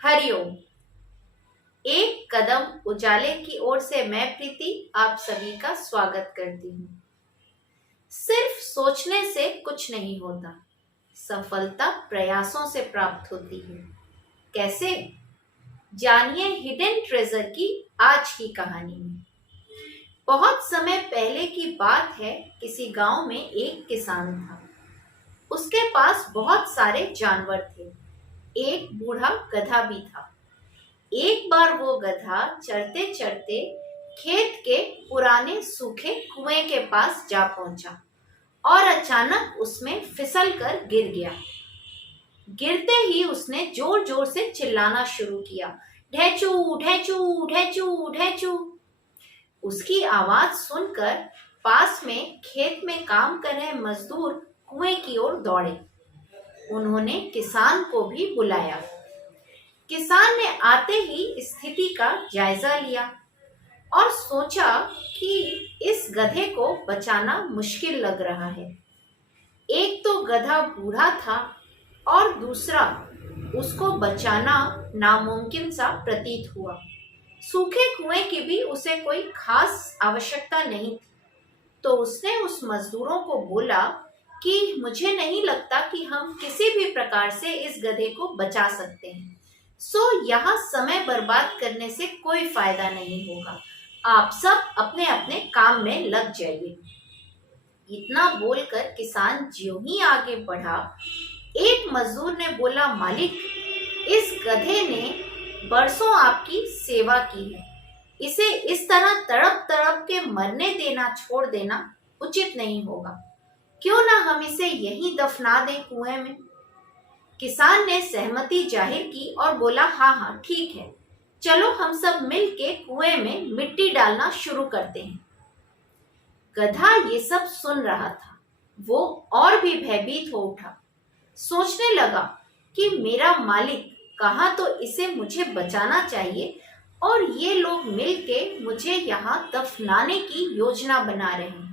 हरिओम। एक कदम उजाले की ओर से मैं प्रीति आप सभी का स्वागत करती हूँ। सिर्फ सोचने से कुछ नहीं होता, सफलता प्रयासों से प्राप्त होती है। कैसे? जानिए हिडन ट्रेजर की आज की कहानी में। बहुत समय पहले की बात है, किसी गांव में एक किसान था। उसके पास बहुत सारे जानवर थे, एक बूढ़ा गधा भी था। एक बार वो गधा चढ़ते चढ़ते खेत के पुराने सूखे कुएं के पास जा पहुंचा और अचानक उसमें फिसल कर गिर गया। गिरते ही उसने जोर जोर से चिल्लाना शुरू किया, ढेचू ढेचू ढेचू ढेचू। उसकी आवाज सुनकर पास में खेत में काम कर रहे मजदूर कुएं की ओर दौड़े। उन्होंने किसान को भी बुलाया। किसान ने आते ही स्थिति का जायजा लिया और सोचा कि इस गधे को बचाना मुश्किल लग रहा है। एक तो गधा बूढ़ा था और दूसरा उसको बचाना नामुमकिन सा प्रतीत हुआ। सूखे कुएं की भी उसे कोई खास आवश्यकता नहीं थी। तो उसने उस मजदूरों को बोला कि मुझे नहीं लगता कि हम किसी भी प्रकार से इस गधे को बचा सकते हैं, यहाँ समय बर्बाद करने से कोई फायदा नहीं होगा। आप सब अपने अपने काम में लग जाइए। इतना बोलकर किसान ज्यों ही आगे बढ़ा, एक मजदूर ने बोला, मालिक, इस गधे ने बरसों आपकी सेवा की है, इसे इस तरह तड़प तड़प के मरने देना छोड़ देना उचित नहीं होगा। क्यों ना हम इसे यहीं दफना दें कुएं में। किसान ने सहमति जाहिर की और बोला, हाँ हाँ ठीक है, चलो हम सब मिल के कुएं में मिट्टी डालना शुरू करते हैं। गधा ये सब सुन रहा था। वो और भी भयभीत हो उठा। सोचने लगा कि मेरा मालिक कहा तो इसे मुझे बचाना चाहिए और ये लोग मिल के मुझे यहाँ दफनाने की योजना बना रहे हैं।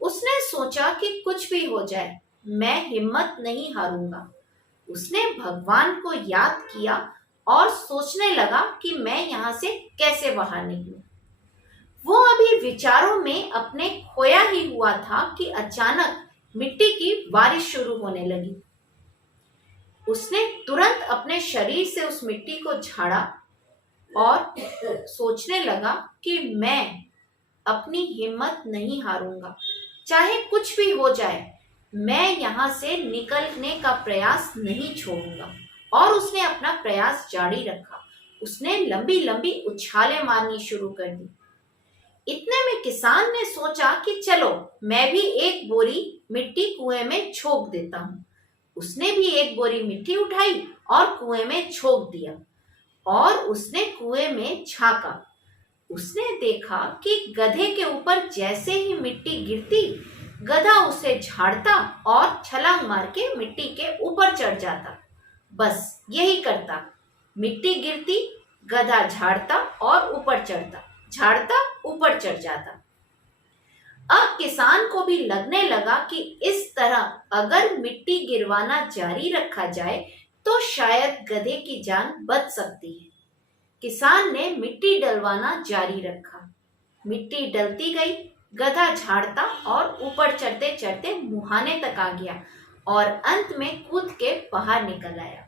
उसने सोचा कि कुछ भी हो जाए, मैं हिम्मत नहीं हारूंगा। उसने भगवान को याद किया और सोचने लगा कि मैं यहाँ से कैसे बाहर निकलूं। वो अभी विचारों में अपने खोया ही हुआ था कि अचानक मिट्टी की बारिश शुरू होने लगी। उसने तुरंत अपने शरीर से उस मिट्टी को झाड़ा और सोचने लगा कि मैं अपनी हिम्मत नहीं हारूंगा, चाहे कुछ भी हो जाए, मैं यहाँ से निकलने का प्रयास नहीं छोड़ूंगा। और उसने अपना प्रयास जारी रखा। उसने लंबी लंबी उछालें मारनी शुरू कर दी। इतने में किसान ने सोचा कि चलो मैं भी एक बोरी मिट्टी कुएं में छोक देता हूँ। उसने भी एक बोरी मिट्टी उठाई और कुएं में छोक दिया और उसने कुएं में झांका। उसने देखा कि गधे के ऊपर जैसे ही मिट्टी गिरती, गधा उसे झाड़ता और छलांग मार के मिट्टी के ऊपर चढ़ जाता। बस यही करता। मिट्टी गिरती, गधा झाड़ता और ऊपर चढ़ता, झाड़ता ऊपर चढ़ जाता। अब किसान को भी लगने लगा कि इस तरह अगर मिट्टी गिरवाना जारी रखा जाए तो शायद गधे की जान बच सकती है। किसान ने मिट्टी डलवाना जारी रखा। मिट्टी डलती गई, गधा झाड़ता और ऊपर चढ़ते चढ़ते मुहाने तक आ गया और अंत में कूद के बाहर निकल आया।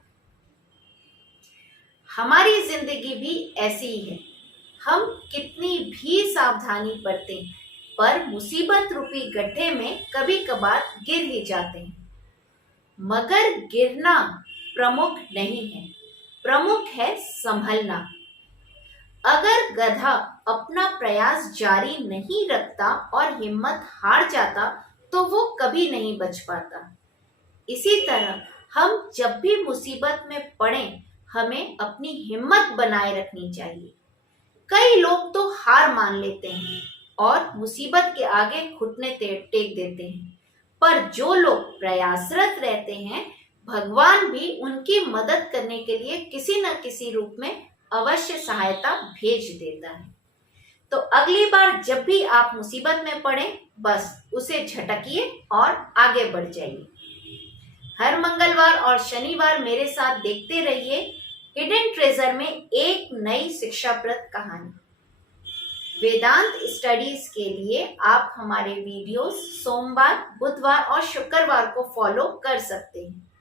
हमारी जिंदगी भी ऐसी ही है। हम कितनी भी सावधानी बरतें, पर मुसीबत रूपी गड्ढे में कभी कभार गिर ही जाते हैं। मगर गिरना प्रमुख नहीं है, प्रमुख है संभलना। अगर गधा अपना प्रयास जारी नहीं रखता और हिम्मत हार जाता तो वो कभी नहीं बच पाता। इसी तरह हम जब भी मुसीबत में पड़ें, हमें अपनी हिम्मत बनाए रखनी चाहिए। कई लोग तो हार मान लेते हैं और मुसीबत के आगे घुटने टेक देते हैं, पर जो लोग प्रयासरत रहते हैं, भगवान भी उनकी मदद करने के लिए किसी न किसी रूप में अवश्य सहायता भेज देता है। तो अगली बार जब भी आप मुसीबत में पड़े, बस उसे झटकिए और आगे बढ़ जाइए। हर मंगलवार और शनिवार मेरे साथ देखते रहिए हिडन ट्रेजर में एक नई शिक्षाप्रद कहानी। वेदांत स्टडीज के लिए आप हमारे वीडियोस सोमवार, बुधवार और शुक्रवार को फॉलो कर सकते हैं।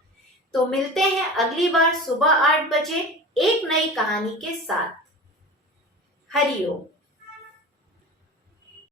तो मिलते हैं अगली बार सुबह 8 बजे एक नई कहानी के साथ। हरि ओम।